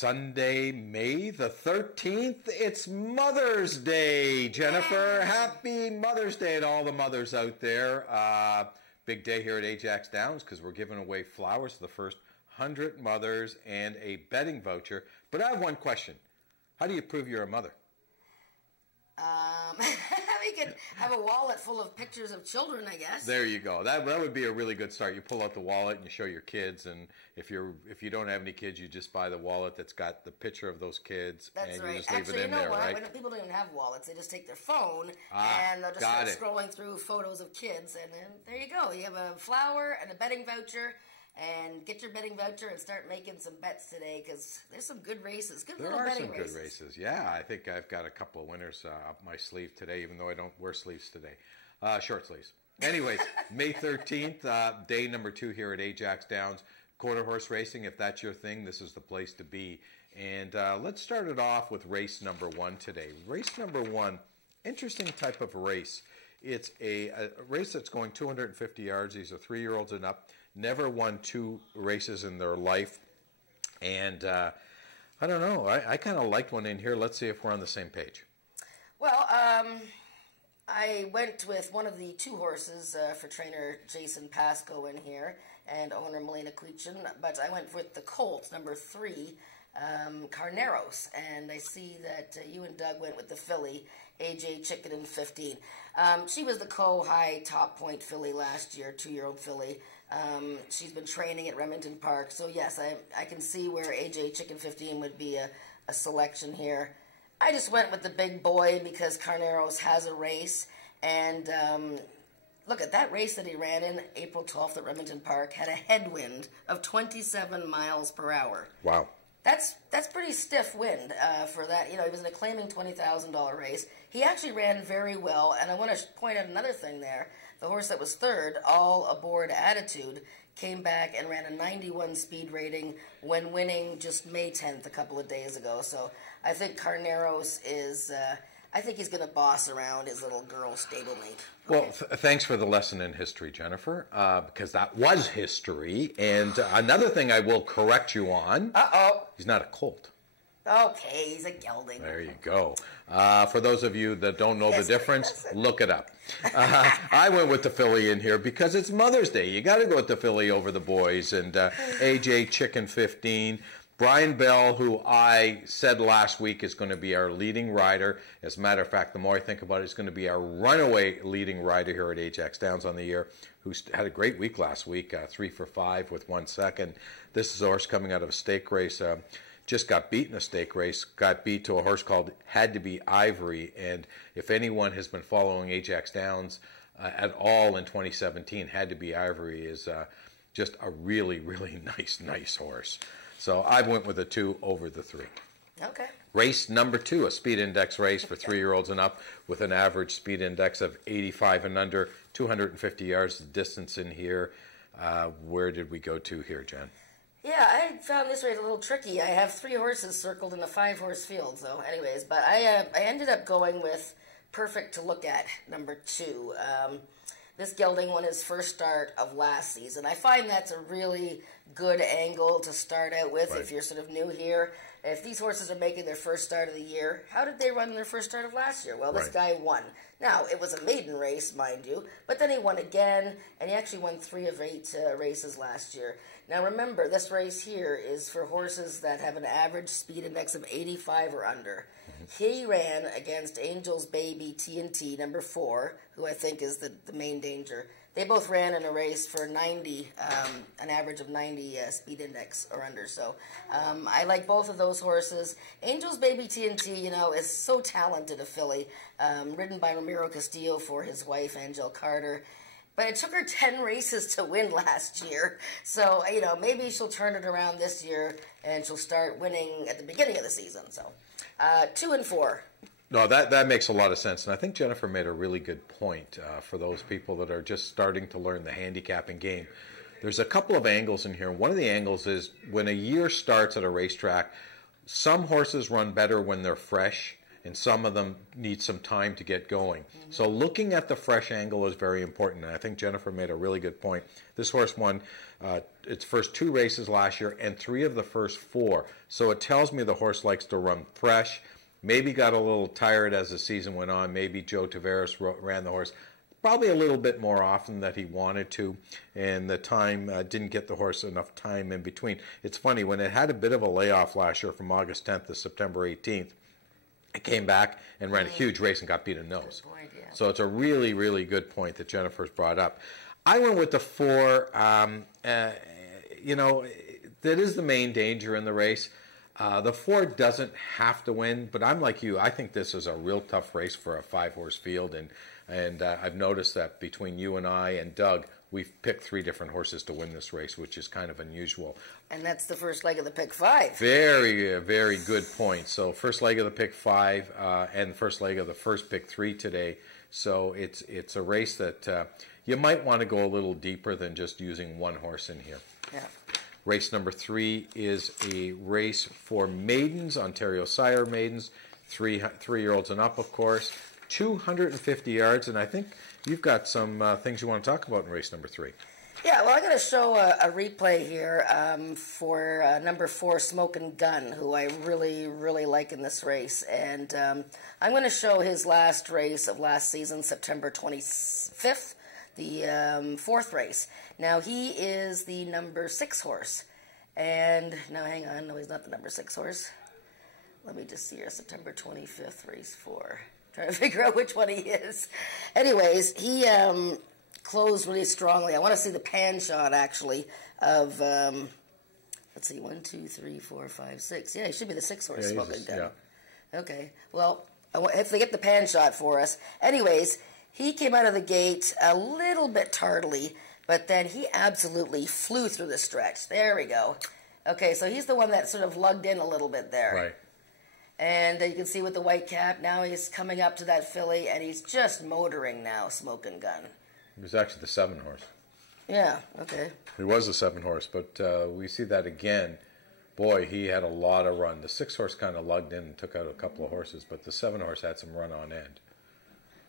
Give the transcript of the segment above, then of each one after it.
Sunday, May the 13th. It's Mother's Day, Jennifer. Happy Mother's Day to all the mothers out there. Big day here at Ajax Downs because we're giving away flowers to the first 100 mothers and a betting voucher. But I have one question. How do you prove you're a mother? We could have a wallet full of pictures of children, I guess. There you go. That would be a really good start. You pull out the wallet and you show your kids, and if you don't have any kids, you just buy the wallet that's got the picture of those kids. That's and right. You just leave Actually, it in you know there, what? right? When people don't even have wallets, they just take their phone and they'll just start scrolling through photos of kids, and then there you go. You have a flower and a betting voucher. And get your betting voucher and start making some bets today because there's some good races. There are some good races. Yeah, I think I've got a couple of winners up my sleeve today, even though I don't wear sleeves today. Short sleeves. Anyways, May 13th, day number 2 here at Ajax Downs. Quarter horse racing, if that's your thing, this is the place to be. And let's start it off with race number 1 today. Race number 1, interesting type of race. It's a race that's going 250 yards. These are 3-year-olds and up. Never won 2 races in their life. And I don't know. I kind of liked one in here. Let's see if we're on the same page. Well, I went with one of the 2 horses for trainer Jason Pascoe in here and owner Melina Quichin, but I went with the Colt, number 3, Carneros, and I see that you and Doug went with the filly, AJ Chicken in 15. She was the co-high top point filly last year, 2-year-old filly. She's been training at Remington Park, so yes, I can see where AJ Chicken 15 would be a selection here. I just went with the big boy because Carneros has a race, and look at that race that he ran in April 12th at Remington Park, had a headwind of 27 miles per hour. Wow. That's pretty stiff wind for that. You know, he was in a claiming $20,000 race. He actually ran very well, and I want to point out another thing there. The horse that was 3rd, All Aboard Attitude, came back and ran a 91 speed rating when winning just May 10th a couple of days ago. So I think Carneros is... I think he's going to boss around his little girl stablemate. Well, thanks for the lesson in history, Jennifer, because that was history. And another thing I will correct you on. Uh-oh. He's not a colt. Okay, he's a gelding. There you go. For those of you that don't know the difference, look it up. I went with the filly in here because it's Mother's Day. You got to go with the filly over the boys. And AJ Chicken 15. Brian Bell, who I said last week is going to be our leading rider. As a matter of fact, the more I think about it, it's going to be our runaway leading rider here at Ajax Downs on the year, who had a great week last week, 3 for 5 with 1 second. This is a horse coming out of a stake race. Just got beat in a stake race, got beat to a horse called Had to Be Ivory. And if anyone has been following Ajax Downs at all in 2017, Had to Be Ivory is just a really, really nice horse. So I went with the 2 over the 3. Okay. Race number 2, a speed index race for 3-year-olds and up with an average speed index of 85 and under, 250 yards the distance in here. Where did we go to here, Jen? Yeah, I found this race a little tricky. I have 3 horses circled in a 5-horse field, so anyways. But I ended up going with Perfect to Look At, number 2. This gelding won his first start of last season. I find that's a really good angle to start out with if you're sort of new here. If these horses are making their first start of the year, how did they run their first start of last year? Well, this guy won. Now, it was a maiden race, mind you, but then he won again, and he actually won 3 of 8 races last year. Now, remember, this race here is for horses that have an average speed index of 85 or under. He ran against Angel's Baby TNT, number 4, who I think is the main danger. They both ran in a race for 90, an average of 90 speed index or under. So I like both of those horses. Angel's Baby TNT, you know, is so talented a filly, ridden by Ramiro Castillo for his wife, Angel Carter. But it took her 10 races to win last year. So, you know, maybe she'll turn it around this year and she'll start winning at the beginning of the season. So 2 and 4. No, that makes a lot of sense. And I think Jennifer made a really good point for those people that are just starting to learn the handicapping game. There's a couple of angles in here. One of the angles is when a year starts at a racetrack, some horses run better when they're fresh and some of them need some time to get going. So looking at the fresh angle is very important, and I think Jennifer made a really good point. This horse won its first 2 races last year and 3 of the first 4. So it tells me the horse likes to run fresh. Maybe got a little tired as the season went on. Maybe Joe Tavares ran the horse probably a little bit more often than he wanted to, and the time didn't get the horse enough time in between. It's funny, when it had a bit of a layoff last year from August 10th to September 18th, it came back and ran a huge race and got beat in nose. Good point, yeah. So it's a really, really good point that Jennifer's brought up. I went with the 4. You know, that is the main danger in the race. The 4 doesn't have to win, but I'm like you. I think this is a real tough race for a 5-horse field, and I've noticed that between you and I and Doug, we've picked 3 different horses to win this race, which is kind of unusual. And that's the first leg of the pick 5. Very, very good point. So first leg of the pick 5 and first leg of the first pick 3 today. So it's a race that you might want to go a little deeper than just using one horse in here. Yeah. Race number 3 is a race for maidens, Ontario Sire maidens, 3-year-olds and up, of course. 250 yards, and I think you've got some things you want to talk about in race number 3. Yeah, well, I'm going to show a replay here for number 4, Smokin' Gun, who I really, really like in this race. And I'm going to show his last race of last season, September 25th, the 4th race. Now, he is the number 6 horse. And, now hang on, no, he's not the number 6 horse. Let me just see here, September 25th, race 4. Trying to figure out which one he is. Anyways, he closed really strongly. I want to see the pan shot, actually, of, let's see, 1, 2, 3, 4, 5, 6. Yeah, he should be the 6 horse, Smokin' Gun. Yeah. Okay, well, if they get the pan shot for us. Anyways, he came out of the gate a little bit tardily, but then he absolutely flew through the stretch. There we go. Okay, so he's the one that sort of lugged in a little bit there. Right. And you can see with the white cap, now he's coming up to that filly, and he's just motoring now, Smokin' Gun. He was actually the 7 horse. Yeah, okay. He was the 7 horse, but we see that again. Boy, he had a lot of run. The 6 horse kind of lugged in and took out a couple of horses, but the 7 horse had some run on end.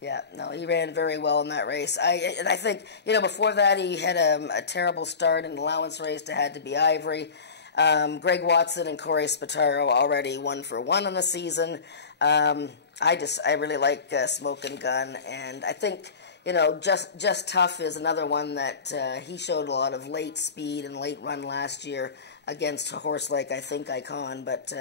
Yeah, no, he ran very well in that race. And I think, you know, before that he had a terrible start in the allowance race that had to be Ivory. Greg Watson and Corey Spataro already 1 for 1 on the season. I really like Smokin' Gun, and I think, you know, Just Tough is another one that he showed a lot of late speed and late run last year against a horse like, I think, Icon, but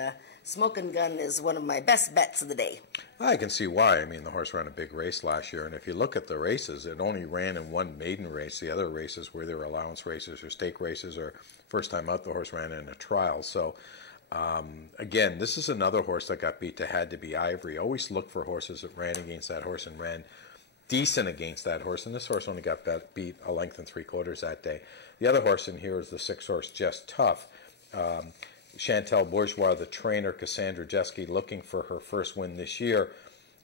Smokin' Gun is one of my best bets of the day. I can see why. I mean, the horse ran a big race last year, and if you look at the races, it only ran in 1 maiden race. The other races were either allowance races or stake races, or first time out the horse ran in a trial. So, again, this is another horse that got beat that had to be Ivory. Always look for horses that ran against that horse and ran decent against that horse, and this horse only got beat a length and 3/4 that day. The other horse in here is the 6 horse Just Tough. Chantal Bourgeois, the trainer, Cassandra Jeske, looking for her first win this year.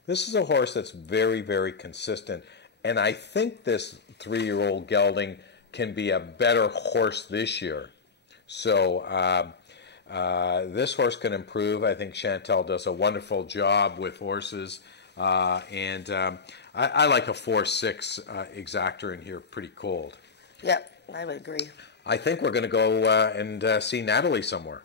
This is a horse that's very, very consistent, and I think this 3-year-old gelding can be a better horse this year. So this horse can improve. I think Chantal does a wonderful job with horses, and I like a 4-6 exactor in here, pretty cold. Yep, I would agree. I think we're going to go and see Natalie somewhere.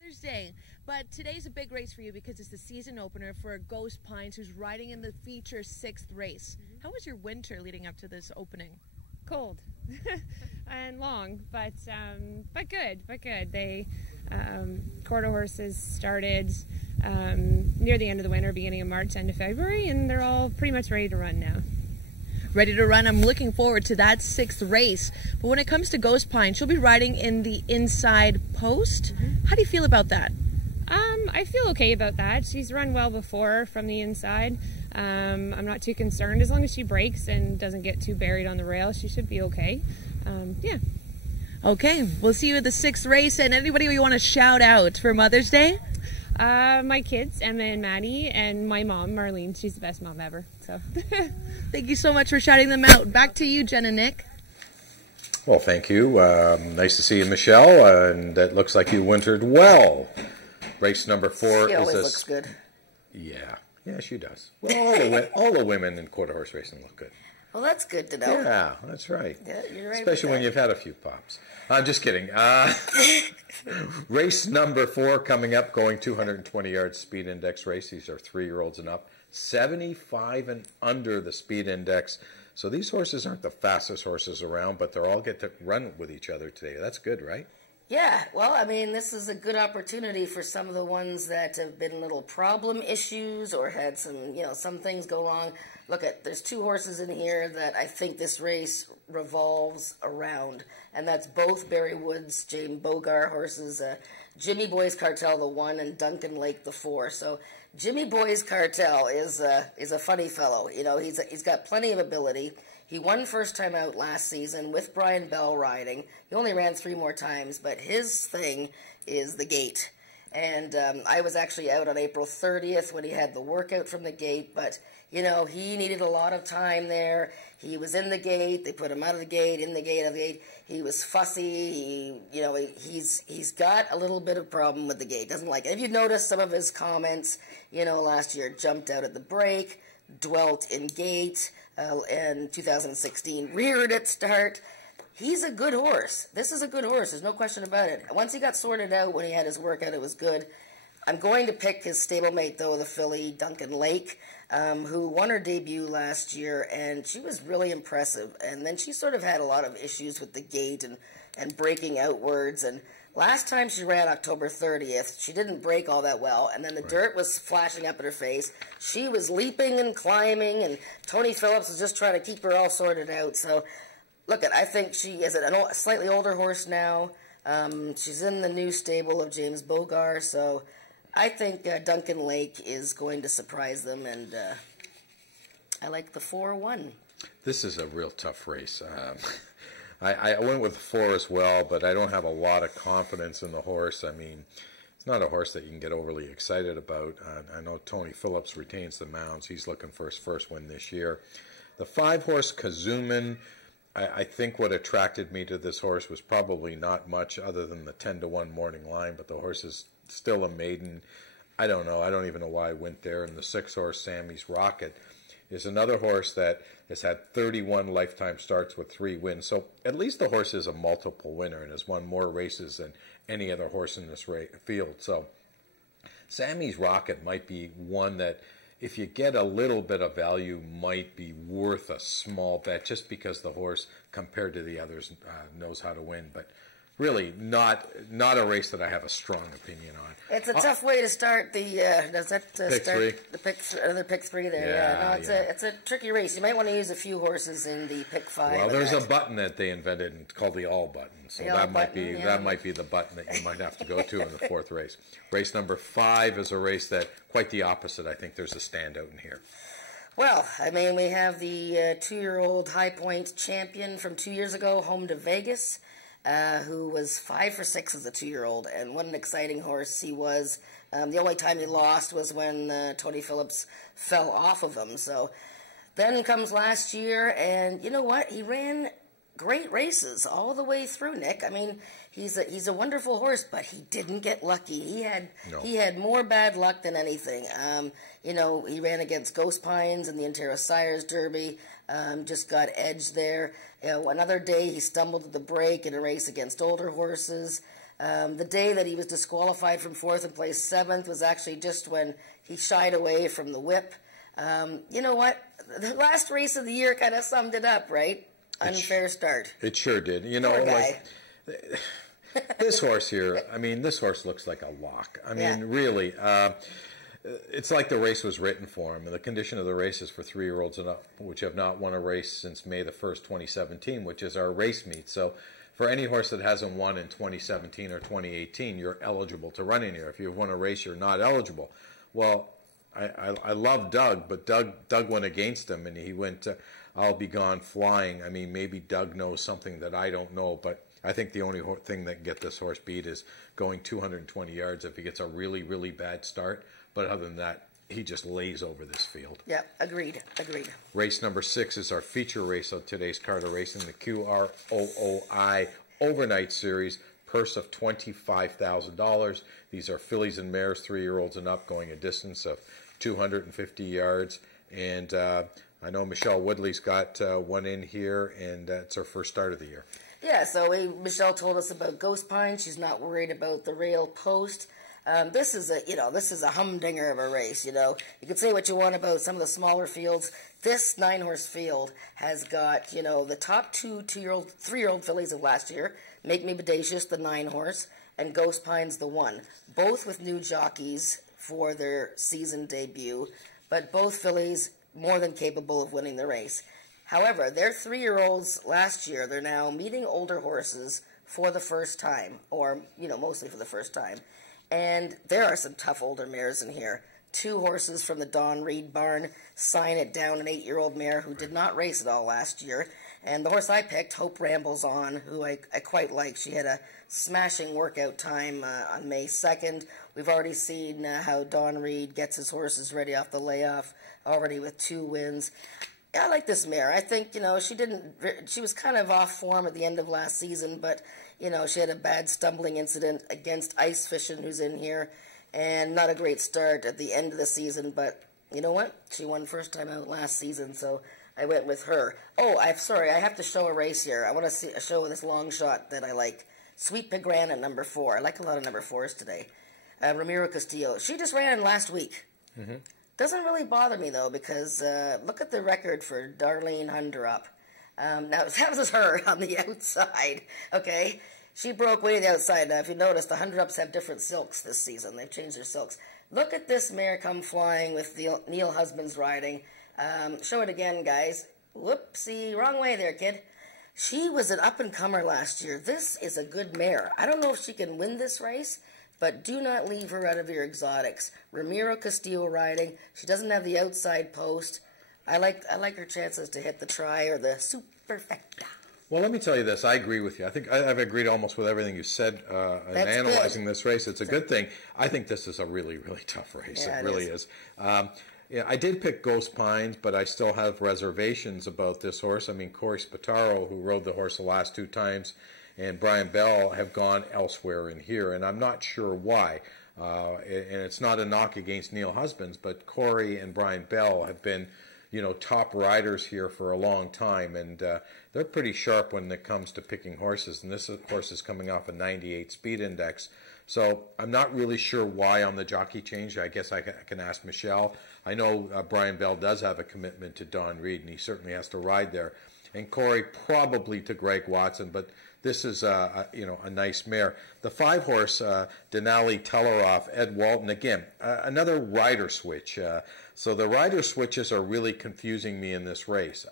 Thursday, but today's a big race for you because it's the season opener for Ghost Pines, who's riding in the feature 6th race. How was your winter leading up to this opening? Cold and long, but good. They quarter horses started near the end of the winter, beginning of March, end of February, and they're all pretty much ready to run now. Ready to run. I'm looking forward to that 6th race. But when it comes to Ghost Pine, she'll be riding in the inside post. How do you feel about that? I feel okay about that. She's run well before from the inside. I'm not too concerned. As long as she breaks and doesn't get too buried on the rail, she should be okay. Yeah. Okay, we'll see you at the 6th race. And anybody you want to shout out for Mother's Day? My kids, Emma and Maddie, and my mom, Marlene. She's the best mom ever. So, Thank you so much for shouting them out. Back to you, Jen and Nick. Well, thank you. Nice to see you, Michelle. And it looks like you wintered well. Race number 4 She is always a... looks good. Yeah. Yeah, she does. Well, all the women in quarter horse racing look good. Well, that's good to know. Yeah, that's right. Yeah, you're right. Especially when you've had a few pops. I'm just kidding. Race number 4 coming up, going 220 yards speed index race. These are 3-year-olds and up. 75 and under the speed index. So these horses aren't the fastest horses around, but they'll all get to run with each other today. That's good, right? Yeah, well, I mean, this is a good opportunity for some of the ones that have been little problem issues or had some, some things go wrong. Look, there's 2 horses in here that I think this race revolves around, and that's both Barry Woods, James Bogar horses, Jimmy Boy's Cartel, the 1, and Duncan Lake, the 4. So Jimmy Boy's Cartel is a funny fellow. He's got plenty of ability. He won first time out last season with Brian Bell riding. He only ran 3 more times, but his thing is the gate. And I was actually out on April 30th when he had the workout from the gate, but he needed a lot of time there. He was in the gate. They put him out of the gate, in the gate, out of the gate. He was fussy. He's got a little bit of problem with the gate. Doesn't like it. If you notice some of his comments, last year, jumped out at the break, dwelt in gate, and 2016 reared at start. He's a good horse. This is a good horse. There's no question about it. Once he got sorted out when he had his workout, it was good. I'm going to pick his stablemate, though, the filly, Duncan Lake, who won her debut last year, and she was really impressive. And then she sort of had a lot of issues with the gate and breaking outwards. And last time she ran October 30th, she didn't break all that well, and then the dirt was flashing up in her face. She was leaping and climbing, and Tony Phillips was just trying to keep her all sorted out. So, look, I think she is a slightly older horse now. She's in the new stable of James Bogar, so I think Duncan Lake is going to surprise them, and I like the 4-1. This is a real tough race. I went with 4 as well, but I don't have a lot of confidence in the horse. I mean, it's not a horse that you can get overly excited about. I know Tony Phillips retains the mounts. He's looking for his first win this year. The 5-horse Kazuman, I think what attracted me to this horse was probably not much other than the 10-1 morning line, but the horse is still a maiden. I don't know. I don't even know why I went there. And the 6-horse Sammy's Rocket is another horse that has had 31 lifetime starts with 3 wins. So at least the horse is a multiple winner and has won more races than any other horse in this field. So Sammy's Rocket might be one that, if you get a little bit of value, might be worth a small bet just because the horse, compared to the others, knows how to win. But really not a race that I have a strong opinion on. It's a tough way to start the pick 3 there. Yeah, it's a tricky race. You might want to use a few horses in the pick 5. Well, there's a button that they invented called the all button, so that might be the button that you might have to go to in the 4th race. Race number 5 is a race that quite the opposite. I think there's a standout in here. Well, I mean, we have the 2-year-old High Point champion from 2 years ago, home to Vegas. Who was 5 for 6 as a 2-year-old, and what an exciting horse he was. The only time he lost was when Tony Phillips fell off of him. So then comes last year, and you know what? He ran great races all the way through, Nick. I mean, he's a wonderful horse, but he didn't get lucky. He had more bad luck than anything. He ran against Ghost Pines in the Ontario Sires Derby, just got edged there. Another day he stumbled at the break in a race against older horses. The day that he was disqualified from 4th and placed 7th was actually just when he shied away from the whip. You know what? The last race of the year kind of summed it up, right? Unfair start. It sure did. Poor guy. This horse here, I mean, this horse looks like a lock. I mean, really. It's like the race was written for him. And the condition of the race is for 3-year-olds and up, which have not won a race since May the 1st, 2017, which is our race meet. So for any horse that hasn't won in 2017 or 2018, you're eligible to run in here. If you've won a race, you're not eligible. Well, I love Doug, but Doug went against him, and he went, I'll be gone flying. I mean, maybe Doug knows something that I don't know, but I think the only thing that can get this horse beat is going 220 yards if he gets a really, really bad start. But other than that, he just lays over this field. Yeah, agreed. Race number 6 is our feature race of today's Carter Racing, the QROOI Overnight Series, purse of $25,000. These are fillies and mares, 3-year-olds and up, going a distance of 250 yards. And I know Michelle Woodley's got one in here, and it's her first start of the year. Yeah, so Michelle told us about Ghost Pine. She's not worried about the rail post. This is a humdinger of a race. You can say what you want about some of the smaller fields. This 9-horse field has got, the top 3-year-old fillies of last year, Make Me Bodacious, the 9-horse, and Ghost Pine's the 1. Both with new jockeys for their season debut, but both fillies more than capable of winning the race. However, their 3-year-olds last year, they're now meeting older horses for the first time, or, mostly for the first time. And there are some tough older mares in here. 2 horses from the Don Reed barn, Sign It Down, an 8-year-old mare who did not race at all last year. And the horse I picked, Hope Rambles On, who I quite like. She had a smashing workout time on May 2nd. We've already seen how Don Reed gets his horses ready off the layoff, already with 2 wins. I like this mare. I think, she was kind of off form at the end of last season, but, she had a bad stumbling incident against Ice Fishin', who's in here, and not a great start at the end of the season, but you know what? She won first time out last season, so I went with her. Oh, I have to show a race here. I want to show this long shot that I like. Sweet Pigran at number 4. I like a lot of number 4s today. Ramiro Castillo. She just ran last week. Mm-hmm. Doesn't really bother me, though, because look at the record for Darlene Hunderup. Now, that was her on the outside, okay? She broke way to the outside. Now, if you notice, the Hunderups have different silks this season. They've changed their silks. Look at this mare come flying with Neil Husbands riding. Show it again, guys. Whoopsie, wrong way there, kid. She was an up-and-comer last year. This is a good mare. I don't know if she can win this race, but do not leave her out of your exotics. Ramiro Castillo riding. She doesn't have the outside post. I like her chances to hit the try or the superfecta. Well, let me tell you this. I agree with you. I think I've agreed almost with everything you said in analyzing this race. It's a good thing. I think this is a really, really tough race. Yeah, it really is. Yeah, I did pick Ghost Pines, but I still have reservations about this horse. I mean, Corey Spataro, who rode the horse the last 2 times, and Brian Bell have gone elsewhere in here, and I'm not sure why. And it's not a knock against Neil Husbands, but Corey and Brian Bell have been, top riders here for a long time, and they're pretty sharp when it comes to picking horses. And this horse is coming off a 98 speed index, so I'm not really sure why on the jockey change. I guess I can ask Michelle. I know Brian Bell does have a commitment to Don Reed, and he certainly has to ride there. And Corey probably to Greg Watson, but this is a nice mare. The 5-horse Denali Telleroff, Ed Walton, again, another rider switch. So the rider switches are really confusing me in this race.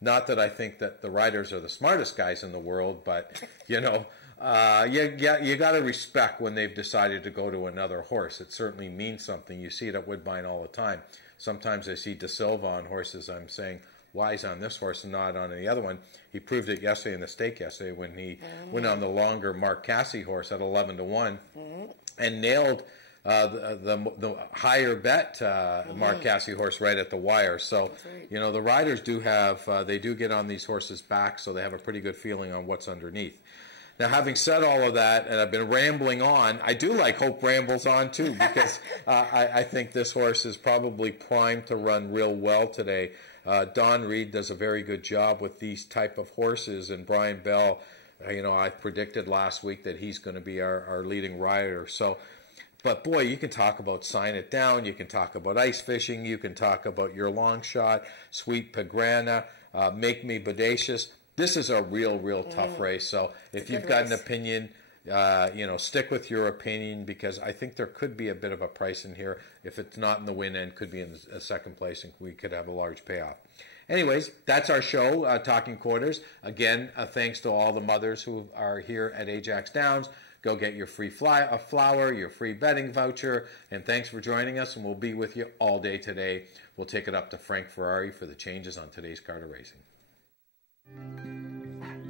Not that I think that the riders are the smartest guys in the world, but, you got to respect when they've decided to go to another horse. It certainly means something. You see it at Woodbine all the time. Sometimes I see De Silva on horses. I'm saying, why is on this horse and not on the other one? He proved it yesterday in the stake yesterday when he went on the longer Mark Cassie horse at 11-1 and nailed the higher bet Mark Cassie horse right at the wire. So, right. The riders do have, they do get on these horses' back, so they have a pretty good feeling on what's underneath. Now, having said all of that, and I've been rambling on, I do like Hope Rambles On, too, because I think this horse is probably primed to run real well today. Don Reed does a very good job with these type of horses, and Brian Bell, I predicted last week that he's going to be our leading rider. So, but boy, you can talk about Sign It Down, you can talk about Ice Fishing, you can talk about Your Long Shot, Sweet Pagrana, Make Me Bodacious. This is a real tough race. So if you've got an opinion, stick with your opinion, because I think there could be a bit of a price in here. If it's not in the win end, could be in the second place, and we could have a large payoff. Anyways, that's our show, Talking Quarters. Again, thanks to all the mothers who are here at Ajax Downs. Go get your free flower, your free betting voucher, and thanks for joining us, and we'll be with you all day today. We'll take it up to Frank Ferrari for the changes on today's Carter Racing.